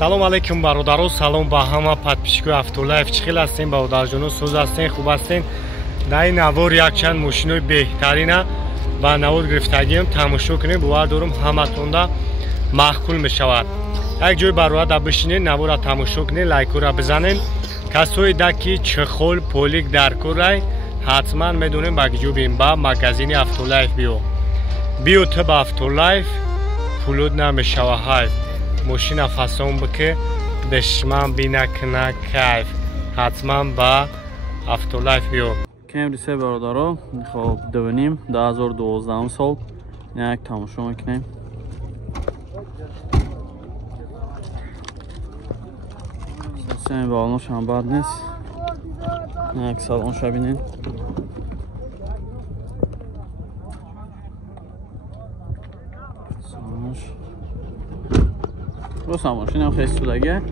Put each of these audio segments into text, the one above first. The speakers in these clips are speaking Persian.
салом алейкум бародаро, салом ба ҳама подписчикои Автолайф. Чӣ хел ҳастен бародарҷоно? Сӯз ҳастен, хуб ҳастен? Дар ин навор якчанд мошинои беҳтарина ба навод гирифтагиам тамошо кунем. бовар дорам ҳаматонда маъқул мешавад. як ҷои барояда бишинед, навора тамошо кунед, лайкора бизанед. касое да ки чихол полик дар курай ҳатман медонем ба киҷо бим ба магазини Автолайф биё ту ба Автолайф пулуд намешава ҳайф. ماشین فسان بکه دشمن بینه کنه کیف حتما با افتولایف بیو. کمری سه برادرها خب دوونیم 2012 سال یک تماشا میکنیم. سه بالانش هم بد نیست. یک سالانش بینیم. روز ماشین هم خیلی سودگیه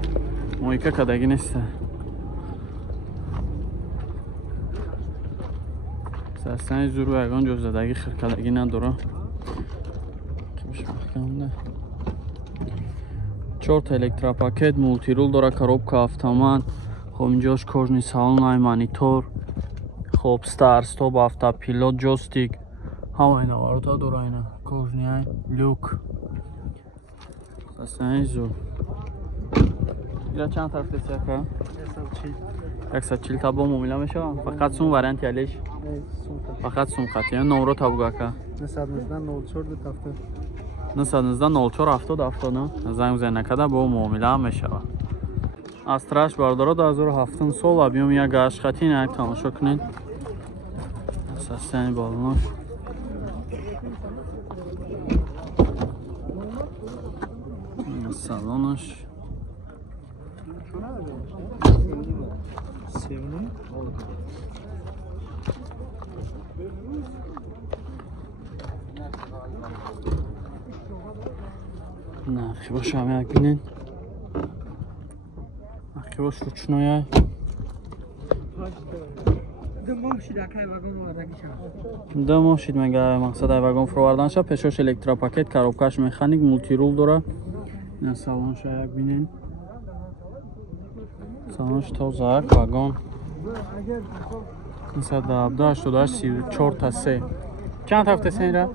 مویکه کدگی نیسته سستانی زور و یگان جز زدگی خیر کدگی نداره خیبش محکم ده 4 تا الکتراپاکت مولتی رول داره коробка автомат خب اینجاش کожний салон مانیتور خب ستار استاپ автопилот جوستیک همه این وارتا داره اینا کожний لوک سستانی زور اینا چند طرف دستی که؟ 140 تا با مومیله میشه فقط سون وارنتی علیش فقط سون خطی نمرو تا بگه که 919 04 70 نه زنگ زنگ نکده با مومیله میشه استراش باردارو 2007 سال ابیوم یک گاش خطی نه تماشا کنین سستانی بالانش salonش نه خیباش هم یک بینین خیباش روچنویه دو ماشید مگه مقصد وگان فروردن شد پشوش الکتراپاکت коробкаш مکانیک مولتی رول داره نه سالانش یک بینین سالانش توزه یک وگان 917 88 34 تا 3 چند هفته سین را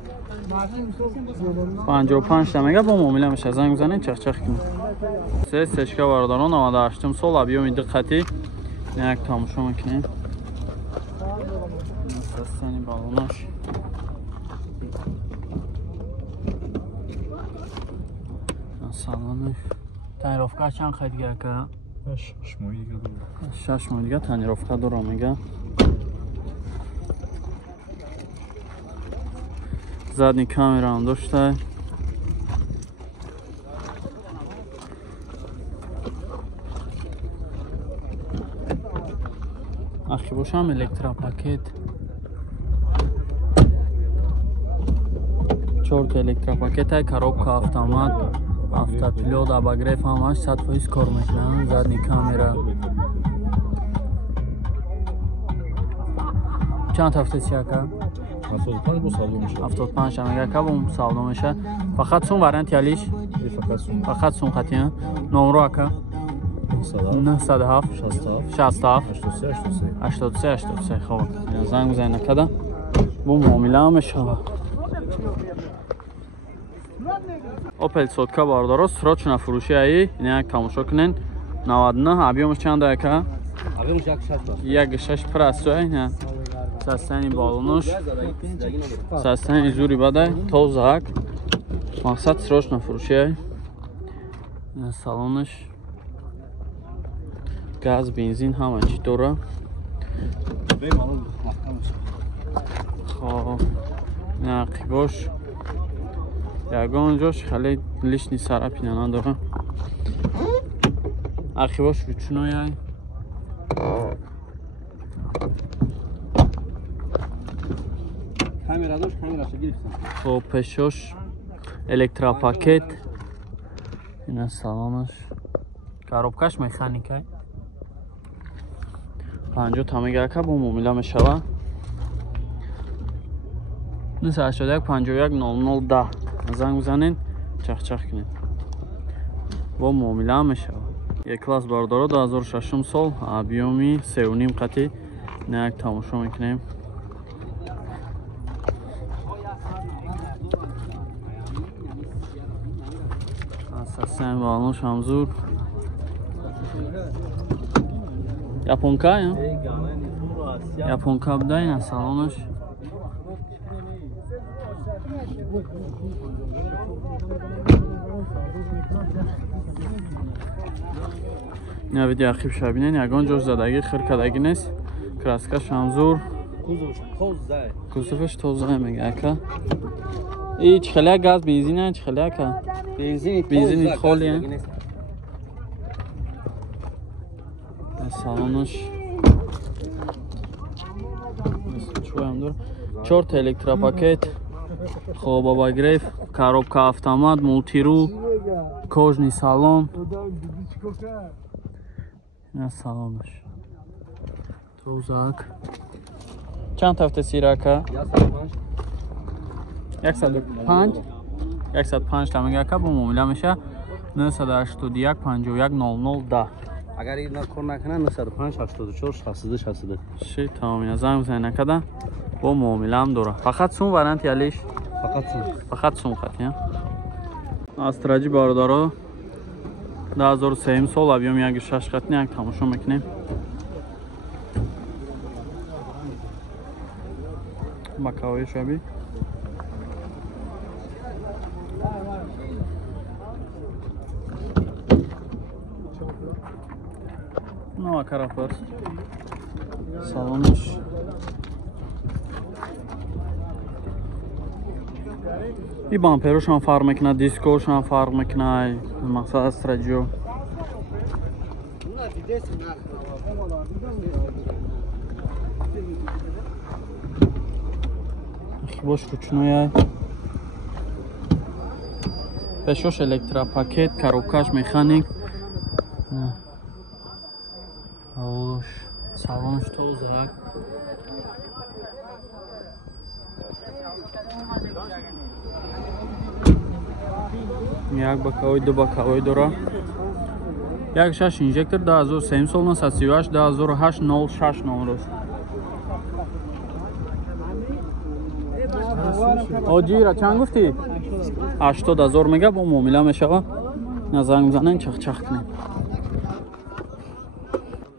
55 تا میگه با معامله میشه زنگ بزنین چخ چخ کنید سه سشکا بارداران 98 سال ابیوم دقتی یک تماشا میکنیم سستانی بالانش سالانش تنیرافکا چند خیلی دیگه که 6 ماه دیگه تنیرافکا داره میگه задний камера هم داشته اخی باشم الکتراپاکت 4 تا الکتراپاکت های коробка автомат автопилот обогрев همش 100% کار میکنن задний камера چند هفته چیکه 75 با سالون میشه 75 هم اگه کبم سالون میشه فقط سون وارنتی علیش فقط سون خطی ها نمرو اکا 907 67 83 خوب زنگ بزنید نکده بو معامله هم میشه اوپل سودکا باردارو سرچنا فروشی ای این یک تماشا کنین 99 ابیومش چند اکا ابیومش 1.6 پرستو نه سستانی بالونش سستانی زوری بده توزک مقصد سروش نفروشه سالونش گاز بنزین همه چی دوره خب نقیباش یگان جاش خیلی لیشنی سرپی نداره اخیباش روچنوی камера дошт камерашо гирифтам خب پشوش الکتراپاکت اینا سالانش коробкаш механикай 50 تا میگه که با معامله میشوه 981 51 00 10 زنگ بزنین چخ چخ کنین бо муомила мешавад. Е-класс бардоро 2006 сол объёми 3.5 қати як тамошо мекунем. Асасан балон шамзур. Японка, я? Японка буда ина салонаш. ина видео ахиб шабинен ягон ҷош задаги хиркадаги нест. Краска шамзур. кузоваш тоза мега ака. И чихелия газ бензина чихелия ака. Бензини холия. Салонаш. Чуям дур. 4 электропакет. Хоб обогрев, коробка автомат, мультирул, кожный салон. На салонаш. Тозак. Чанд ҳафта сирака? 105. 105 тамагака бо муомила меша 981 51 0010. Агар ин кор накана 905 84 60 60. Ши тамомина занг бизани накада бо муомилаам дора. Фақат сум вариант ялиш? Фақат сум хат, я? Астраҷи бародаро 2003 сол объёми 1.6 қатни як тамошо мекунем. Боковой шаби. Ну а карапас. Салонаш. И бамперошам фарқ мекунад, дискошам фарқ мекунад. Мақсад астраҷио. Бош ручной. Пешош электропакет, коробкаш механик. Аулош салонш тозак. Як боковой, ду боковой дора. 1.6 инжектор 2007 сол 938 2008 06 номерош. Оҷира чанд гуфтӣ? 80,000 мега бо муомила мешавад. На занг бизанем чахчах кунем.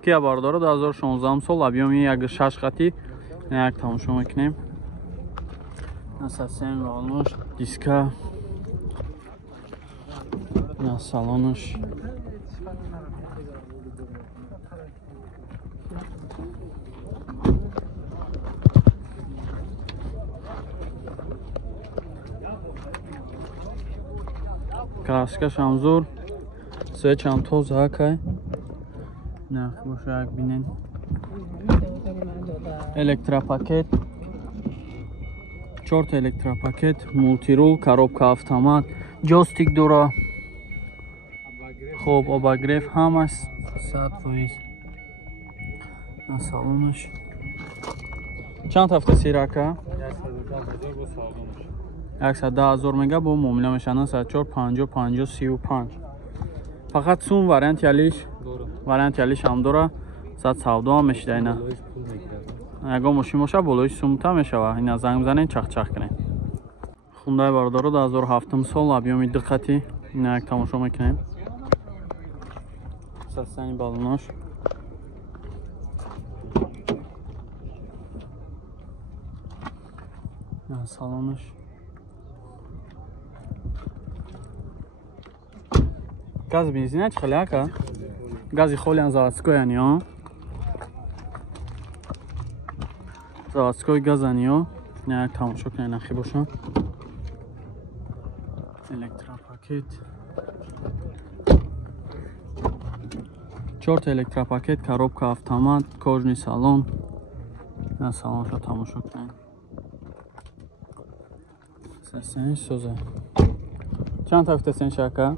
Kia бардоро 2016 сол объёми 1.6 қати як тамошо мекунем. Асасен волнош диска. На салонаш. Краска шамзур. Свечам тоза акай. На боша як бинен. Электропакет. 4 электропакет, мультирул, коробка автомат, джойстик дора. Хоб обогрев ҳамаш 100%. На салонаш. Чанд ҳафта сирака? 110,000 мега бо муомила мешавад 94 50 50 35. Фақат сум вариант ялиш? Вариант ялиш ҳам дора. 114 ҳам мешида ина. Ягон мошин боша болоиш сумта мешава. Ина занг бизанем чахчах кунем. Хундай бародаро 2007 сол объёми 2 қати ина як тамошо мекунем. Састани балонош. На салонаш. Газ бензина чихали ака? Гази холиан заводской ё? Заводской газ ё? Як тамошо кунем нахи боша. Электропакет. 4 электропакет, коробка автомат, кожный салон. На салоншо тамошо кунем. Сасен соза. Чанд ҳафта сен шака?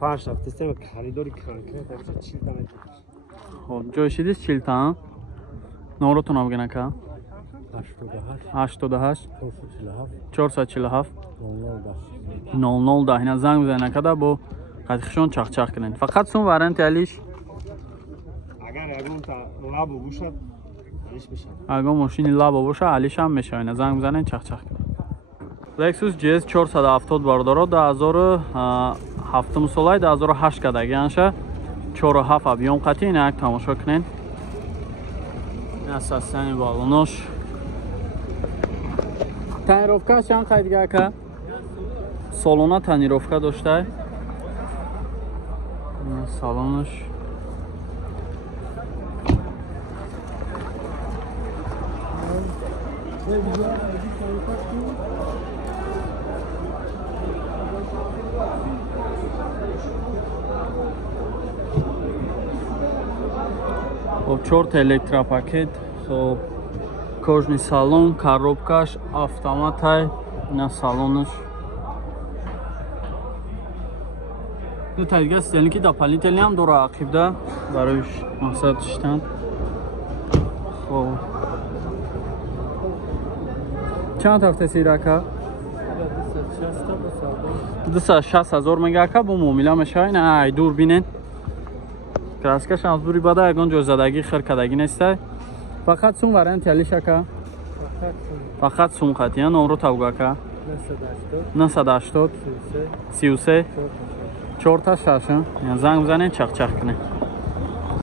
5 ҳафта сен харидори кранка табиша 40 та метр. Хоб ҷой шидис 40 та? Номротон бигин ака? 88 447 0010. Ина занг бизанед акада бо قدیخشون چخ کنین. فقط سون وارنتی علیش اگر اگون تا لاب بوشد علیش میشه. اگه ماشین لاب باشه علیش هم میشه. اینا زنگ بزنین چخ کنین. لکسوس GS 470 بارداره 2007 سالای 2008 کدگی انشه 4.7 ابیوم قطعی. اینا یک تماشا کنین. اساساً بالونش تنیروفکا چند قیدگه که سالونا تنیروفکا داشته. سالونش خب 4 الکتروپاکت. خب کожний салон, коробкаш, автомат на салонаш. Ну тайга стелки дополнительно هم дора عقیبده برایش مقصد شدن. خب چند هفته سیراکا 260,000 میگه که با معامله میشه. نه ای دور بینین کراسکش از دوری باده اگون جزدگی خیر کدگی نیسته. فقط سون وارنتی علی شکا فقط سون خطی نمرو توگه که 980 33 4 تا 6 زنگ بزنین چخ کنه.